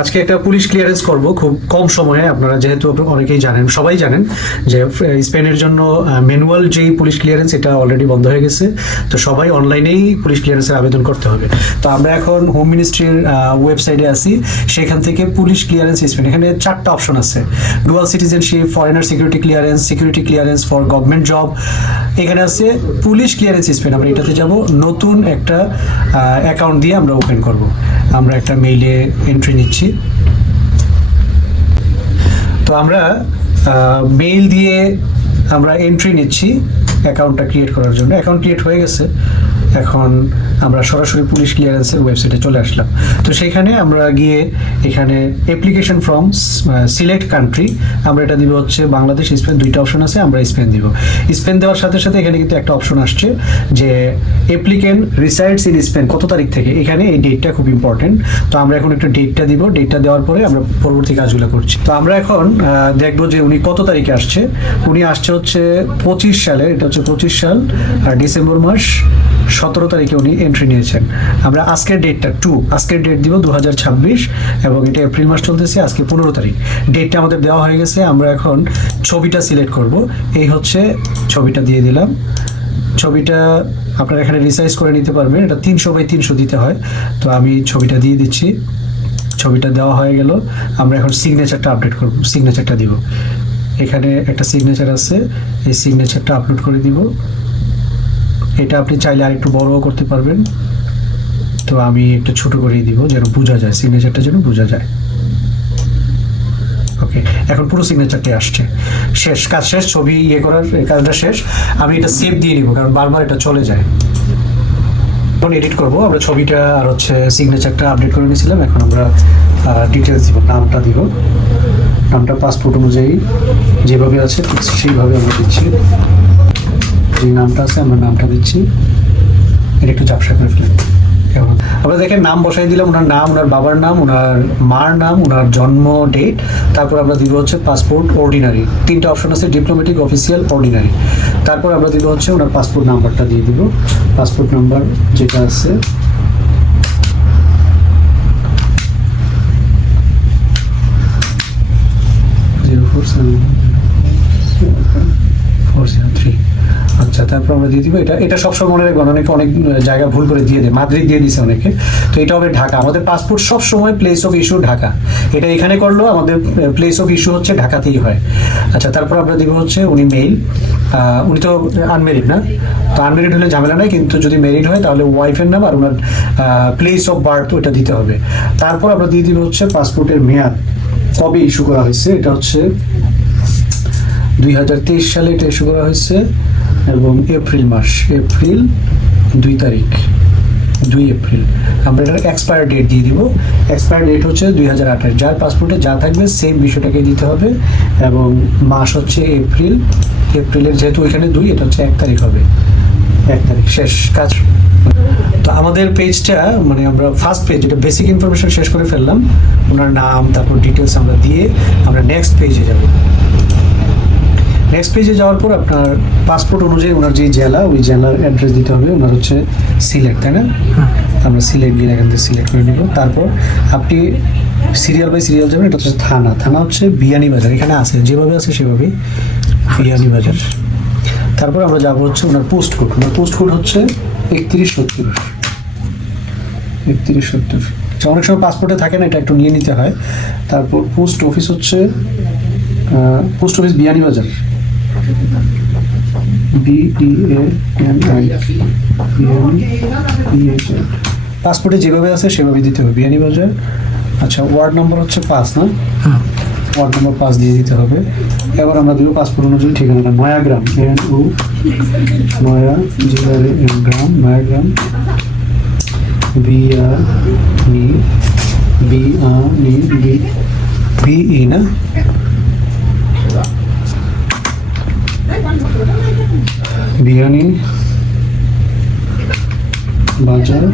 আজকে একটা police clearance করব খুব কম সময়ে। আপনারা যেহেতু অনেকেই জানেন, সবাই জানেন যে স্পেনের জন্য ম্যানুয়াল যেই পুলিশ ক্লিয়ারেন্স এটা অলরেডি বন্ধ হয়ে গেছে। তো সবাই অনলাইনেই পুলিশ ক্লিয়ারেন্সের আবেদন করতে হবে। তো আমরা এখন হোম মিনিস্ট্রির ওয়েবসাইটে আছি, সেখান থেকে পুলিশ ক্লিয়ারেন্স স্পেন, এখানে 4টা অপশন আছে: dual citizenship, foreigner security clearance for government job. এখানে আছে পুলিশ ক্লিয়ারেন্স স্পেন। আমরা এটাতে যাব, নতুন একটা অ্যাকাউন্ট দিয়ে আমরা ওপেন করব। আমরা একটা মেইলে এন্ট্রি নিচ্ছি। তো আমরা মেইল দিয়ে আমরা এন্ট্রি নিচ্ছি অ্যাকাউন্টটা ক্রিয়েট করার জন্য। অ্যাকাউন্ট ক্রিয়েট হয়ে গেছে। এখন আমরা সরাসরি পুলিশ ক্লিয়ারেন্সের ওয়েবসাইটে চলে আসলাম। তো সেখানে আমরা গিয়ে এখানে অ্যাপ্লিকেশন ফ্রম সিলেক্ট কান্ট্রি, আমরা এটা দিব হচ্ছে বাংলাদেশ, স্পেন, 2টা অপশন আছে, আমরা স্পেন দিব। স্পেন দেওয়ার সাথে সাথে এখানে কিন্তু একটা অপশন আসছে যে অ্যাপ্লিকেন্ট রিসাইডস ইন স্পেন, কত তারিখ থেকে। এখানে এই ডেটটা খুব ইম্পর্টেন্ট। তো আমরা এখন একটা ডেটটা দিব। ডেটটা দেওয়ার পরে আমরা পরবর্তী কাজগুলো করছি। তো আমরা এখন দেখবো যে উনি কত তারিখে আসছে। উনি আসছে হচ্ছে 25 সালে, এটা হচ্ছে 25 সাল আর ডিসেম্বর মাস 17 তারিখে উনি এন্ট্রি নিয়েছেন। আমরা আজকের ডেটটা আজকের ডেট দিব 2026 এবং এটা এপ্রিল মাস চলতেছে, আজকে 15 তারিখ। ডেটটা আমাদের দেওয়া হয়ে গেছে। আমরা এখন ছবিটা সিলেক্ট করব। এই হচ্ছে ছবিটা দিয়ে দিলাম। ছবিটা আপনারা এখানে রিসাইজ করে নিতে পারবেন, এটা 300x300 দিতে হয়। তো আমি ছবিটা দিয়ে দিচ্ছি। ছবিটা দেওয়া হয়ে গেল। আমরা এখন সিগনেচারটা আপডেট করব, সিগনেচারটা দিব। এখানে একটা সিগনেচার আছে, এই সিগনেচারটা আপলোড করে দিব। এটা আপনি চাইলে আর একটু বড়ও করতে পারবেন। তো আমি একটু ছোট করেই দিব যেন বোঝা যায়, সিগনেচারটা যেন বোঝা যায়। ওকে, এখন পুরো সিগনেচারটাই আসছে। শেষ, কাজ শেষ, ছবি করার কাজটা শেষ। আমি এটা সেভ দিয়ে নিব কারণ বারবার এটা চলে যায়। এখন এডিট করব। আমরা ছবিটা আর হচ্ছে সিগনেচারটা আপডেট করে নিয়েছিলাম। এখন আমরা ডিটেলস দিব, নামটা দিব। নামটা পাসপোর্ট অনুযায়ী যেভাবে আছে ঠিক সেইভাবে আমরা দিচ্ছি। যে নামটা আছে আমরা নামটা দিচ্ছি। এটা একটু ঝাপসা করে ফেলেন। আমরা দেখেন নাম বসাই দিলাম, ওনার নাম, ওনার বাবার নাম, ওনার মার নাম, ওনার জন্ম ডেট। তারপর আমরা দিব হচ্ছে পাসপোর্ট অর্ডিনারি। 3টা অপশন আছে, ডিপ্লোম্যাটিক, অফিসিয়াল, অর্ডিনারি। তারপর আমরা দিব হচ্ছে ওনার পাসপোর্ট নাম্বারটা দিয়ে দিব। পাসপোর্ট নাম্বার যেটা আছে আচ্ছা, তারপর আমরা দিয়ে দিব এটা। এটা সবসময় মনে রাখবেন, অনেক জায়গা ভুল করে দিয়ে দেয়, মাদ্রিদ দিয়ে দিছে অনেকে। তো এটা হবে ঢাকা। আমাদের পাসপোর্ট সবসময় প্লেস অফ ইস্যু ঢাকা। এটা এখানে করলেও আমাদের প্লেস অফ ইস্যু হচ্ছে ঢাকাতেই হয়। আচ্ছা, তারপর আমরা দিব হচ্ছে উনি মেইল। উনি তো আনমেরিড না, তো আনমেরিড হলে ঝামেলা নাই, কিন্তু যদি মেরিড হয় তাহলে ওয়াইফের নাম আর ওনার প্লেস অফ বার্থ ওটা দিতে হবে। তারপর আমরা দিয়ে দিব হচ্ছে পাসপোর্টের মেয়াদ, কবে ইস্যু করা হয়েছে। এটা হচ্ছে 2023 সালে এটা ইস্যু করা হয়েছে এবং এপ্রিল মাস, এপ্রিল 2 তারিখ, 2 এপ্রিল। আমরা এটার এক্সপায়ার ডেট দিয়ে দিব। এক্সপায়ার ডেট হচ্ছে 2028। যার পাসপোর্টে যা থাকবে সেম বিষয়টাকে দিতে হবে। এবং মাস হচ্ছে এপ্রিল। এপ্রিলের যেহেতু ওইখানে 2, এটা হচ্ছে 1 তারিখ হবে। 1 তারিখ, শেষ কাজ। তো আমাদের পেজটা মানে আমরা ফার্স্ট পেজ, এটা বেসিক ইনফরমেশন শেষ করে ফেললাম। ওনার নাম, তারপর ডিটেলস আমরা দিয়ে আমরা নেক্সট পেজে যাব। নেক্সট পেজে যাওয়ার পর আপনার পাসপোর্ট অনুযায়ী ওনার যে জেলা, ওই জেলার অ্যাড্রেস দিতে হবে। ওনার হচ্ছে সিলেট, তাই না? আমরা সিলেট গিয়ে এখান থেকে সিলেক্ট করে নেব। তারপর আপনি সিরিয়াল বাই সিরিয়াল যাবেন। এটা হচ্ছে থানা। থানা হচ্ছে বিয়ানীবাজার, এখানে আছে যেভাবে আছে সেভাবেই বিয়ানীবাজার। তারপর আমরা যাবো হচ্ছে ওনার পোস্ট কোড। ওনার পোস্ট কোড হচ্ছে 3170। 3170। অনেক সময় পাসপোর্টে থাকে না, এটা একটু নিয়ে নিতে হয়। তারপর পোস্ট অফিস হচ্ছে পোস্ট অফিস বিয়ানীবাজার, পাসপোর্টে যেভাবে আছে সেভাবে দিতে হবে, বিয়ানীবাজার। আচ্ছা, ওয়ার্ড নম্বর হচ্ছে 5 না? ওয়ার্ড নম্বর 5 দিয়ে দিতে হবে। এবার আমরা দেবো পাসপোর্ট অনুযায়ী ঠিকানাটা, নয়াগ্রাম, NO নয়া জেলার গ্রাম, নয়াগ্রাম, BE না, বিয়ানী বাজার,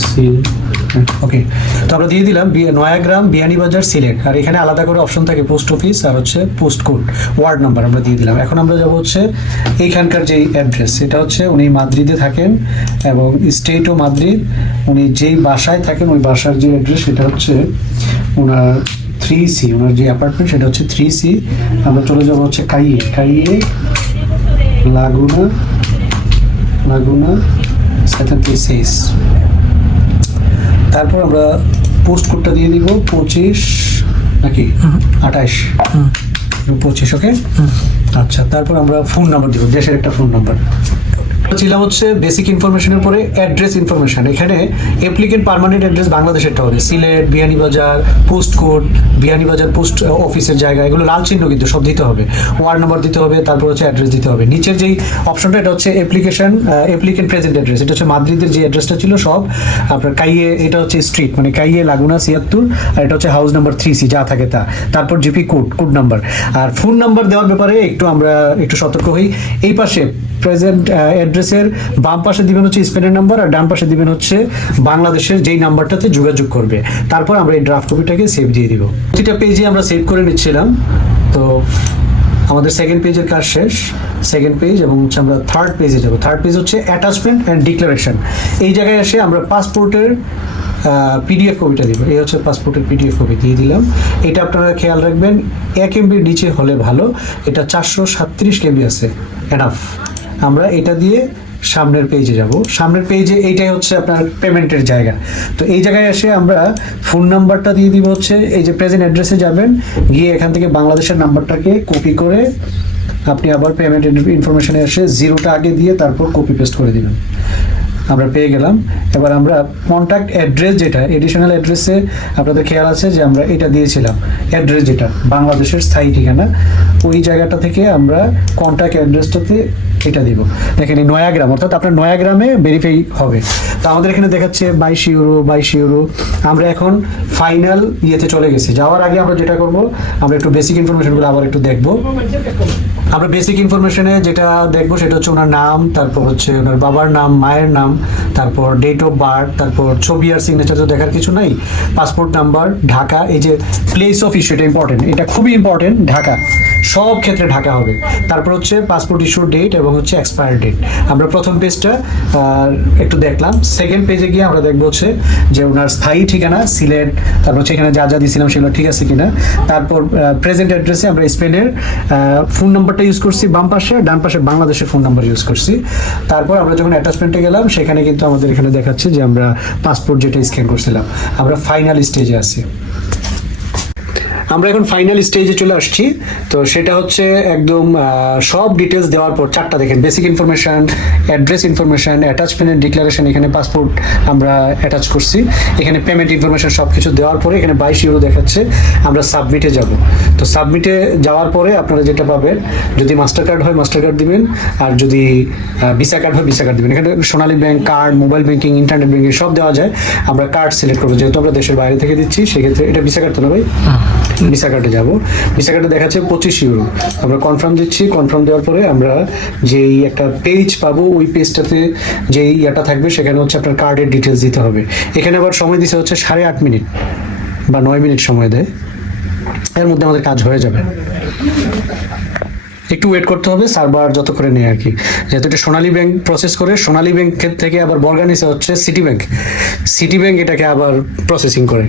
সিল ওকে, তো আমরা দিয়ে দিলাম নয়াগ্রাম, বিয়ানীবাজার, সিলেট। আর এখানে আলাদা করে অপশন থাকে পোস্ট অফিস আর হচ্ছে পোস্ট কোড, ওয়ার্ড নাম্বার আমরা দিয়ে দিলাম। এখন আমরা যাবো হচ্ছে এইখানকার যে অ্যাড্রেস, এটা হচ্ছে উনি মাদ্রিদে থাকেন এবং স্টেটও মাদ্রিদ। উনি যেই বাসায় থাকেন ওই বাসার যে অ্যাড্রেস সেটা হচ্ছে ওনার 3C, ওনার যে অ্যাপার্টমেন্ট সেটা হচ্ছে 3C। আমরা চলে যাবো হচ্ছে কাইয়ে লাগুনা 76। তারপর আমরা পোস্ট কোডটা দিয়ে দিব 25 নাকি 28, 25। ওকে, আচ্ছা। তারপর আমরা ফোন নাম্বার দিব, দেশের একটা ফোন নাম্বার ছিলাম হচ্ছে বেসিক ইনফরমেশনের পরে অ্যাড্রেস ইনফরমেশন। এখানে অ্যাপ্লিকেন্ট পার্মানেন্ট অ্যাড্রেস বাংলাদেশেরটা হবে, Sylhet, Beanibazar, post code, Beanibazar post অফিসের জায়গা, এগুলো লাল চিহ্ন কিন্তু সব দিতে হবে, ওয়ার্ড নাম্বার দিতে হবে, তারপর হচ্ছে অ্যাড্রেস দিতে হবে। নিচের যেই অপশনটা এটা হচ্ছে অ্যাপ্লিকেন্ট প্রেজেন্ট অ্যাড্রেস, এটা হচ্ছে মাদ্রিদের যে অ্যাড্রেসটা ছিল সব আপনার কাইয়ে, এটা হচ্ছে স্ট্রিট মানে কাইয়ে লাগুনা 76, আর এটা হচ্ছে হাউস নাম্বার 3C যা থাকে তা, তারপর জিপি কোড নাম্বার। আর ফোন নাম্বার দেওয়ার ব্যাপারে আমরা একটু সতর্ক হই। এই পাশে প্রেজেন্ট অ্যাড্রেসের বাম পাশে দিবেন হচ্ছে স্পেনের নাম্বার, আর ডান পাশে দিবেন হচ্ছে বাংলাদেশের যেই নাম্বারটাতে যোগাযোগ করবে। তারপর আমরা এই ড্রাফট কপিটাকে সেভ দিয়ে দিব। প্রতিটা পেজে আমরা সেভ করে নিচ্ছিলাম। তো আমাদের সেকেন্ড পেজের কাজ শেষ, সেকেন্ড পেজ, এবং হচ্ছে আমরা থার্ড পেজে যাবো। থার্ড পেজ হচ্ছে অ্যাটাচমেন্ট অ্যান্ড ডিক্লারেশন। এই জায়গায় এসে আমরা পাসপোর্টের PDF কপিটা দিব। এই হচ্ছে পাসপোর্টের PDF কপি দিয়ে দিলাম। এটা আপনারা খেয়াল রাখবেন 1 MB নিচে হলে ভালো, এটা 437 KB আছে, এনাফ। আমরা এটা দিয়ে সামনের পেজে যাব। সামনের পেজে এইটাই হচ্ছে আপনার পেমেন্টের জায়গা। তো এই জায়গায় এসে আমরা ফোন নাম্বারটা দিয়ে দিব হচ্ছে এই যে প্রেজেন্ট অ্যাড্রেসে যাবেন, গিয়ে এখান থেকে বাংলাদেশের নাম্বারটাকে কপি করে আপনি আবার পেমেন্ট ইনফরমেশনে এসে 0টা আগে দিয়ে তারপর কপি পেস্ট করে দিবেন। আমরা পেয়ে গেলাম। এবার আমরা কন্ট্যাক্ট অ্যাড্রেস, যেটা এডিশনাল অ্যাড্রেসে আপনাদের খেয়াল আছে যে আমরা এটা দিয়েছিলাম, অ্যাড্রেস যেটা বাংলাদেশের স্থায়ী ঠিকানা, ওই জায়গাটা থেকে আমরা কন্ট্যাক্ট অ্যাড্রেসটাতে এটা দিব। দেখেন এই নয়াগ্রাম, অর্থাৎ আপনার নয়াগ্রামে ভেরিফাই হবে। তো আমাদের এখানে দেখাচ্ছে 22 ইউরো। আমরা এখন ফাইনাল ইয়েতে চলে গেছি। যাওয়ার আগে আমরা যেটা করব, আমরা একটু বেসিক ইনফরমেশনগুলো আবার একটু দেখব। আমরা বেসিক ইনফরমেশনে যেটা দেখবো সেটা হচ্ছে ওনার নাম, তারপর হচ্ছে ওনার বাবার নাম, মায়ের নাম, তারপর ডেট অফ বার্থ, তারপর ছবি আর সিগনেচার তো দেখার কিছু নাই, পাসপোর্ট নাম্বার, ঢাকা। এই যে প্লেস অফ ইস্যু, এটা ইম্পর্টেন্ট, এটা খুবই ইম্পর্টেন্ট, ঢাকা, সব ক্ষেত্রে ঢাকা হবে। তারপর হচ্ছে পাসপোর্ট ইস্যুর ডেট এবং হচ্ছে এক্সপায়ার ডেট। আমরা প্রথম পেজটা একটু দেখলাম। সেকেন্ড পেজে গিয়ে আমরা দেখবো হচ্ছে যে ওনার স্থায়ী ঠিকানা সিলেট, তারপর হচ্ছে এখানে যা যা দিয়েছিলাম সেগুলো ঠিক আছে কিনা। তারপর প্রেজেন্ট অ্যাড্রেসে আমরা স্পেনের ফোন নাম্বারটা ইউজ করছি বাম পাশে, ডান পাশে বাংলাদেশের ফোন নাম্বার ইউজ করছি। তারপর আমরা যখন অ্যাটাচমেন্টে গেলাম সেখানে কিন্তু আমাদের এখানে দেখাচ্ছে যে আমরা পাসপোর্ট যেটা স্ক্যান করছিলাম। আমরা ফাইনাল স্টেজে আছি। আমরা এখন ফাইনাল স্টেজে চলে আসছি। তো সেটা হচ্ছে একদম সব ডিটেলস দেওয়ার পর চারটা দেখেন, basic information, address information, attachment and declaration, এখানে পাসপোর্ট আমরা অ্যাটাচ করছি, এখানে পেমেন্ট ইনফরমেশন সব কিছু দেওয়ার পরে এখানে 22 ইউরো দেখাচ্ছে। আমরা সাবমিটে যাব। তো সাবমিটে যাওয়ার পরে আপনারা যেটা পাবেন, যদি মাস্টার কার্ড হয় মাস্টার কার্ড দিবেন, আর যদি ভিসা কার্ড হয় ভিসা কার্ড দিবেন। এখানে Sonali bank card, mobile banking, internet banking সব দেওয়া যায়। আমরা কার্ড সিলেক্ট করবো, যেহেতু আমরা দেশের বাইরে থেকে দিচ্ছি সেক্ষেত্রে এটা ভিসা কার্ড তো না ভাই, ভিসা কার্ডে যাব। ভিসা কার্ডে দেখাচ্ছে 25 ইউরো। আমরা কনফার্ম দিচ্ছি। কনফার্ম দেওয়ার পরে আমরা যেই একটা পেজ পাবো, ওই পেজটাতে যেই ইয়াটা থাকবে সেখানে হচ্ছে আপনার কার্ডের ডিটেলস দিতে হবে। এখানে আবার সময় দিতে হচ্ছে 8.5 মিনিট বা 9 মিনিট সময় দেয়, এর মধ্যে আমাদের কাজ হয়ে যাবে। একটু ওয়েট করতে হবে, সার্ভার যত করে নেয় আর কি। যেহেতু এটা সোনালী ব্যাংক প্রসেস করে, সোনালী ব্যাংক থেকে আবার বর্গানিসে হচ্ছে সিটি ব্যাংক এটাকে আবার প্রসেসিং করে।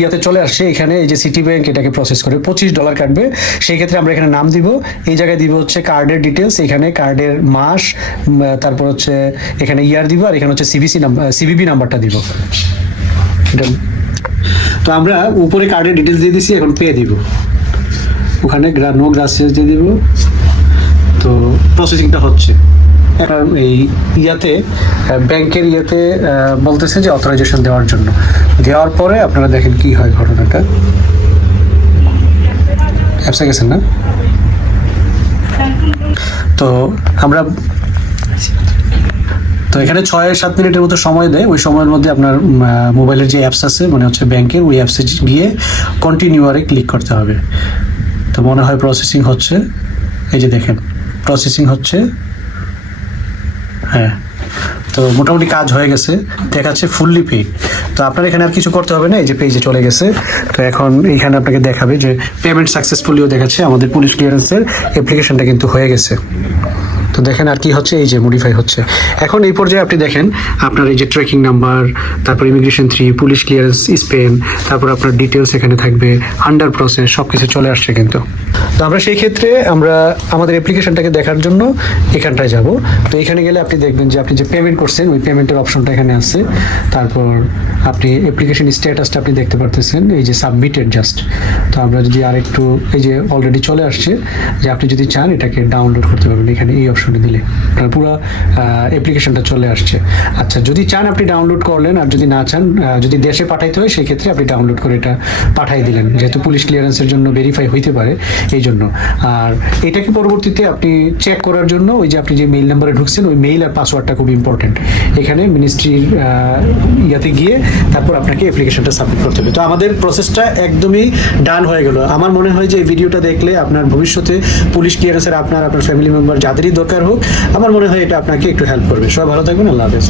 ইয়াতে চলে আসছে এখানে, এই যে সিটি ব্যাংক এটাকে প্রসেস করে $25 কাটবে। সেই ক্ষেত্রে আমরা এখানে নাম দিব, এই জায়গায় দিব হচ্ছে কার্ডের ডিটেলস, এখানে কার্ডের মাস, তারপর হচ্ছে এখানে ইয়ার দিব, আর এখানে হচ্ছে সিভিবি নাম্বারটা দিব। তো আমরা উপরে কার্ডের ডিটেলস দিয়ে দিছি, এখন পে দিব, ওখানে নো গ্রাসিয়াস দিয়ে দিব। তো প্রসেসিংটা হচ্ছে এই ইয়াতে ব্যাংকের ইয়েতে বলতেছে যে অথরাইজেশন দেওয়ার জন্য। দেওয়ার পরে আপনারা দেখেন কি হয় ঘটনাটা। অ্যাপসে গেছেন না? তো আমরা তো এখানে 6-7 মিনিটের মতো সময় দেয়। ওই সময়ের মধ্যে আপনার মোবাইলের যে অ্যাপস আছে মানে হচ্ছে ব্যাংকের, ওই অ্যাপসে গিয়ে কন্টিনিউয়ারে ক্লিক করতে হবে। তো মনে হয় প্রসেসিং হচ্ছে, এই যে দেখেন প্রসেসিং হচ্ছে, হ্যাঁ তো মোটামুটি কাজ হয়ে গেছে, দেখাচ্ছে ফুললি পেইড। তো আপনার এখানে আর কিছু করতে হবে না, এই যে পেজে চলে গেছে। তো এখন এইখানে আপনাকে দেখাবে যে পেমেন্ট সাকসেসফুলিও দেখাচ্ছে, আমাদের পুলিশ ক্লিয়ারেন্সের অ্যাপ্লিকেশনটা কিন্তু হয়ে গেছে। তো দেখেন আর কি হচ্ছে, এই যে মডিফাই হচ্ছে। এখন এই পর্যায়ে আপনি দেখেন আপনার এই যে ট্র্যাকিং নাম্বার, তারপর ইমিগ্রেশন 3, পুলিশ ক্লিয়ারেন্স স্পেন, তারপর আপনার ডিটেলস এখানে থাকবে, আন্ডার প্রসেস, সব কিছু চলে আসছে কিন্তু। তো আমরা সেই ক্ষেত্রে আমরা আমাদের অ্যাপ্লিকেশনটাকে দেখার জন্য এখানটায় যাব। তো এখানে গেলে আপনি দেখবেন যে আপনি যে পেমেন্ট করছেন ওই পেমেন্টের অপশনটা এখানে আছে। তারপর আপনি অ্যাপ্লিকেশন স্ট্যাটাসটা আপনি দেখতে পারতেছেন, এই যে সাবমিটেড জাস্ট। তো আমরা যদি আরেকটু, এই যে অলরেডি চলে আসছে, যে আপনি যদি চান এটাকে ডাউনলোড করতে পারবেন এখানে এই অপশনটা দিলে আপনার পুরো অ্যাপ্লিকেশনটা চলে আসছে। আচ্ছা, যদি চান আপনি ডাউনলোড করলেন, আর যদি না চান, যদি দেশে পাঠাইতে হয় সেই ক্ষেত্রে আপনি ডাউনলোড করে এটা পাঠিয়ে দিলেন, যেহেতু পুলিশ ক্লিয়ারেন্সের জন্য ভেরিফাই হইতে পারে এই জন্য। আর এটাকে পরবর্তীতে আপনি চেক করার জন্য ওই যে আপনি যে মেইল নাম্বারে ঢুকছেন ওই মেইল আর পাসওয়ার্ডটা খুব ইম্পর্টেন্ট। এখানে মিনিস্ট্রির ইয়াতে গিয়ে তারপর আপনাকে অ্যাপ্লিকেশনটা সাবমিট করতে হবে। তো আমাদের প্রসেসটা একদমই ডান হয়ে গেল। আমার মনে হয় যে এই ভিডিওটা দেখলে আপনার ভবিষ্যতে পুলিশ ক্লিয়ারেন্সের আপনার ফ্যামিলি মেম্বার যাদেরই দরকার হোক, আমার মনে হয় এটা আপনাকে একটু হেল্প করবে। সবাই ভালো থাকবেন, আল্লাহ হাফেজ।